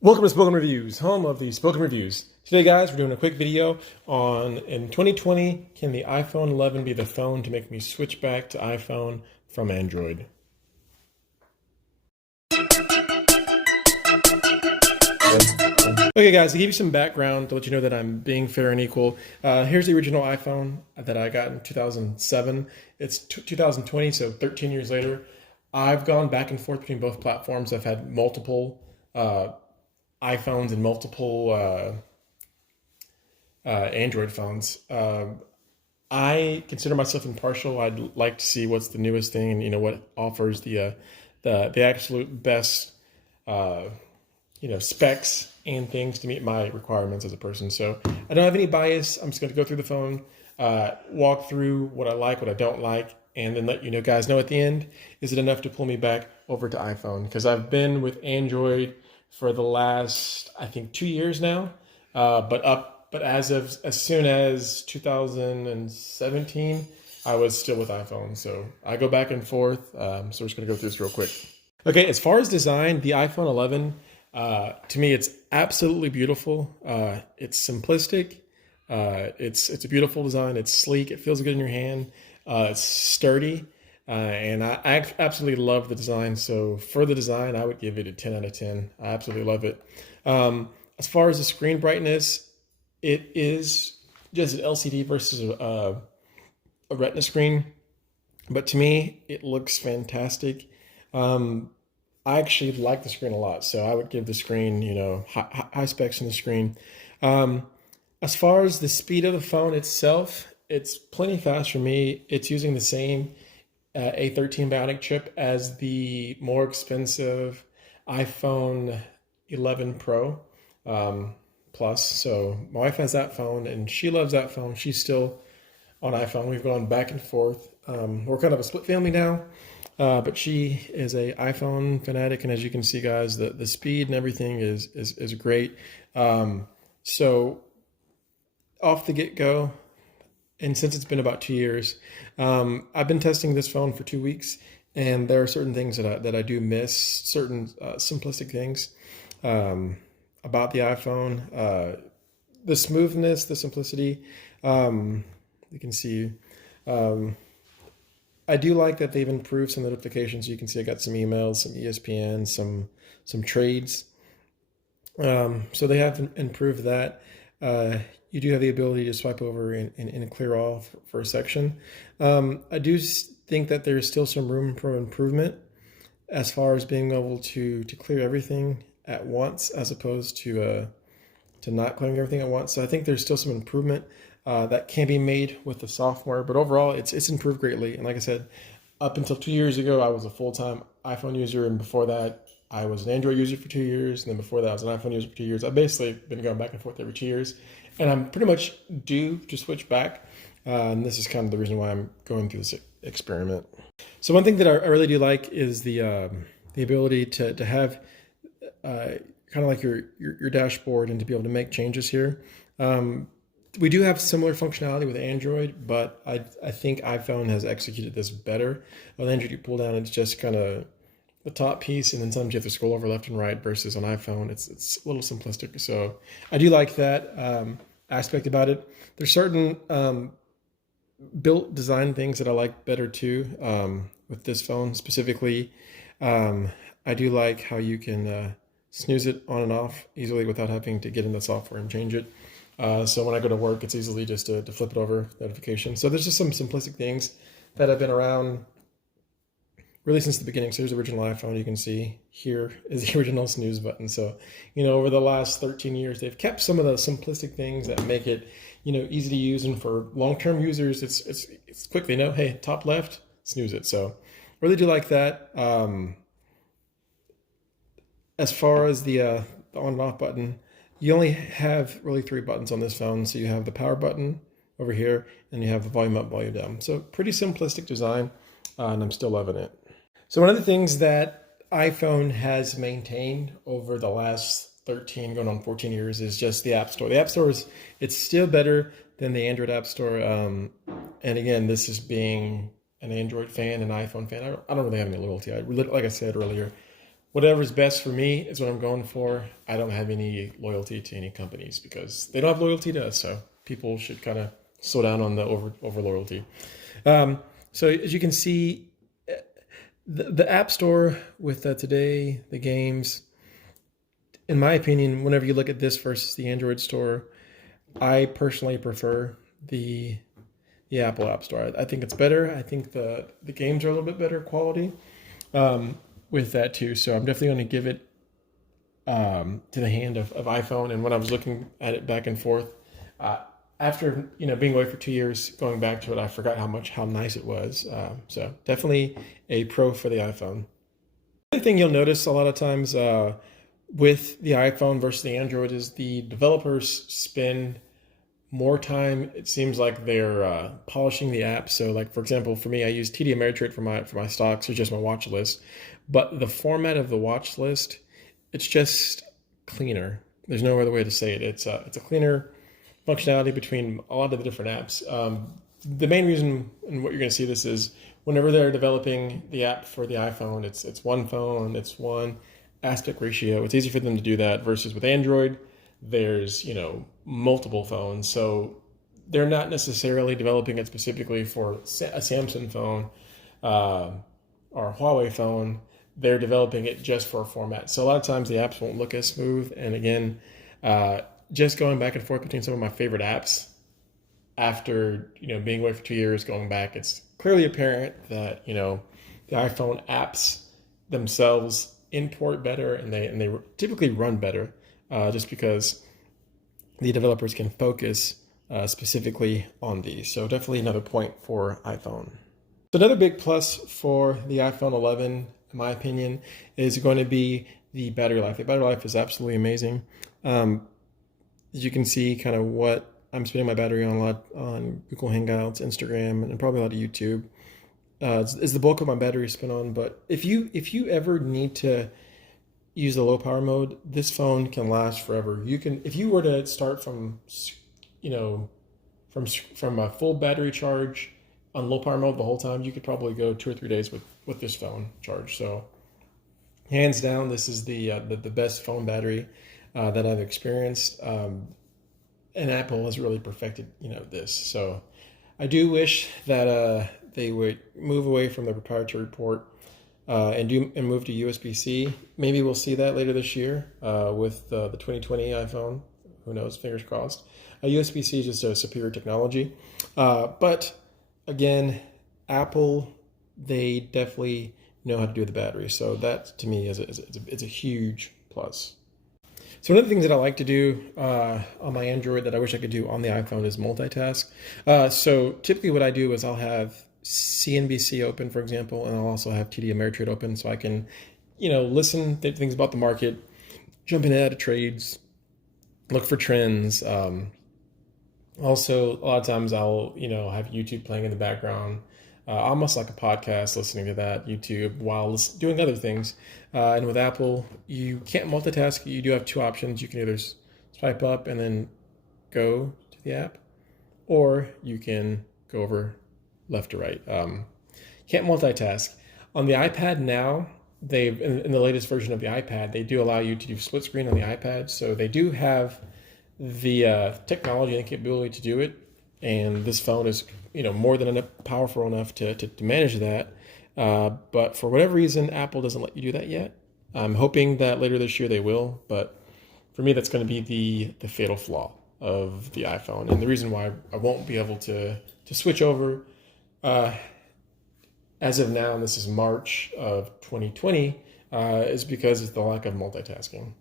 Welcome to Spoken Reviews, home of the Spoken Reviews. Today, guys, we're doing a quick video on, in 2020, can the iPhone 11 be the phone to make me switch back to iPhone from Android? Okay, guys, to give you some background to let you know that I'm being fair and equal, here's the original iPhone that I got in 2007. It's 2020, so 13 years later. I've gone back and forth between both platforms. I've had multiple iPhones and multiple Android phones. I consider myself impartial. I'd like to see what's the newest thing and what offers the absolute best specs and things to meet my requirements as a person. So I don't have any bias. I'm just going to go through the phone, walk through what I like, what I don't like, and then let you guys know at the end, is it enough to pull me back over to iPhone? Because I've been with Android for the last, I think, 2 years now, but as soon as 2017, I was still with iPhone. So I go back and forth. So we're just going to go through this real quick. Okay, as far as design, the iPhone 11, to me, it's absolutely beautiful. It's simplistic. It's a beautiful design. It's sleek. It feels good in your hand. It's sturdy. And I absolutely love the design. So for the design, I would give it a 10 out of 10. I absolutely love it. As far as the screen brightness, it is just an LCD versus a Retina screen. But to me, it looks fantastic. I actually like the screen a lot. So I would give the screen, high specs in the screen. As far as the speed of the phone itself, it's plenty fast for me. It's using the same A13 Bionic chip as the more expensive iPhone 11 Pro Plus. So my wife has that phone and she loves that phone. She's still on iPhone. We've gone back and forth. We're kind of a split family now, but she is a iPhone fanatic, and as you can see, guys, the speed and everything is great. So off the get-go, and since it's been about 2 years, I've been testing this phone for 2 weeks, and there are certain things that I do miss, certain simplistic things about the iPhone. The smoothness, the simplicity, you can see. I do like that they've improved some notifications. You can see I got some emails, some ESPN, some trades. So they have improved that. You do have the ability to swipe over and clear all for a section. I do think that there's still some room for improvement as far as being able to clear everything at once, as opposed to not clearing everything at once. So I think there's still some improvement that can be made with the software, but overall it's improved greatly. And like I said, up until 2 years ago, I was a full-time iPhone user, and before that, I was an Android user for 2 years, and then before that, I was an iPhone user for 2 years. I've basically been going back and forth every 2 years, and I'm pretty much due to switch back. And this is kind of the reason why I'm going through this experiment. So one thing that I really do like is the ability to have kind of like your dashboard and to be able to make changes here. We do have similar functionality with Android, but I think iPhone has executed this better. With Android, you pull down, it's just kind of the top piece, and then sometimes you have to scroll over left and right, versus on iPhone, it's a little simplistic. So I do like that aspect about it. There's certain built design things that I like better too with this phone specifically. I do like how you can snooze it on and off easily without having to get in the software and change it. So when I go to work, it's easily just to flip it over, notification. So there's just some simplistic things that have been around really since the beginning. So here's the original iPhone. You can see here is the original snooze button. So, over the last 13 years, they've kept some of the simplistic things that make it, easy to use. And for long-term users, it's quick. They know, hey, top left, snooze it. So really do like that. As far as the on and off button, you only have really 3 buttons on this phone. So you have the power button over here, and you have the volume up, volume down. So pretty simplistic design, and I'm still loving it. So one of the things that iPhone has maintained over the last 13, going on 14 years is just the App Store. The App Store it's still better than the Android App Store. And again, this is being an Android fan and iPhone fan. I don't really have any loyalty. Like I said earlier, whatever's best for me is what I'm going for. I don't have any loyalty to any companies because they don't have loyalty to us. So people should kind of slow down on the over loyalty. So as you can see, the App Store with today, the games, in my opinion, whenever you look at this versus the Android store, I personally prefer the Apple App Store. I think it's better. I think the games are a little bit better quality with that too. So I'm definitely going to give it to the hand of iPhone. And when I was looking at it back and forth, after being away for 2 years, going back to it, I forgot how nice it was. So definitely a pro for the iPhone. The other thing you'll notice a lot of times with the iPhone versus the Android is the developers spend more time. It seems like they're polishing the app. So, like for example, for me, I use TD Ameritrade for my stocks or just my watch list. But the format of the watch list, it's just cleaner. There's no other way to say it. It's a cleaner functionality between a lot of the different apps. The main reason, and what you're going to see this is, whenever they're developing the app for the iPhone, it's one phone, it's one aspect ratio. It's easy for them to do that versus with Android, there's multiple phones. So they're not necessarily developing it specifically for a Samsung phone or a Huawei phone. They're developing it just for a format. So a lot of times the apps won't look as smooth. And again, just going back and forth between some of my favorite apps after being away for 2 years, going back, it's clearly apparent that the iPhone apps themselves import better and they typically run better, just because the developers can focus specifically on these. So definitely another point for iPhone. So another big plus for the iPhone 11, in my opinion, is going to be the battery life. The battery life is absolutely amazing. As you can see, kind of what I'm spending my battery on a lot on Google Hangouts, Instagram, and probably a lot of YouTube. Is the bulk of my battery spent on. But if you ever need to use the low power mode, this phone can last forever. You can, if you were to start from a full battery charge on low power mode the whole time, you could probably go 2 or 3 days with this phone charged. So hands down, this is the best phone battery that I've experienced. And Apple has really perfected this. So I do wish that they would move away from the proprietary port and move to USB-C. Maybe we'll see that later this year with the 2020 iPhone. Who knows? Fingers crossed. USB-C is just a superior technology. But again, Apple, they definitely know how to do the battery. So that to me is a huge plus. So one of the things that I like to do on my Android that I wish I could do on the iPhone is multitask. So typically what I do is I'll have CNBC open, for example, and I'll also have TD Ameritrade open so I can, listen to things about the market, jump in and out of trades, look for trends. Also, a lot of times I'll, have YouTube playing in the background, almost like a podcast, listening to that YouTube while doing other things. And with Apple, you can't multitask. You do have two options. You can either swipe up and then go to the app, or you can go over left to right. Can't multitask. On the iPad now, they've in the latest version of the iPad, they do allow you to do split screen on the iPad. So they do have the technology and capability to do it. And this phone is, more than enough, powerful enough to manage that. But for whatever reason, Apple doesn't let you do that yet. I'm hoping that later this year they will. But for me, that's going to be the fatal flaw of the iPhone. And the reason why I won't be able to switch over as of now, and this is March of 2020, is because of the lack of multitasking.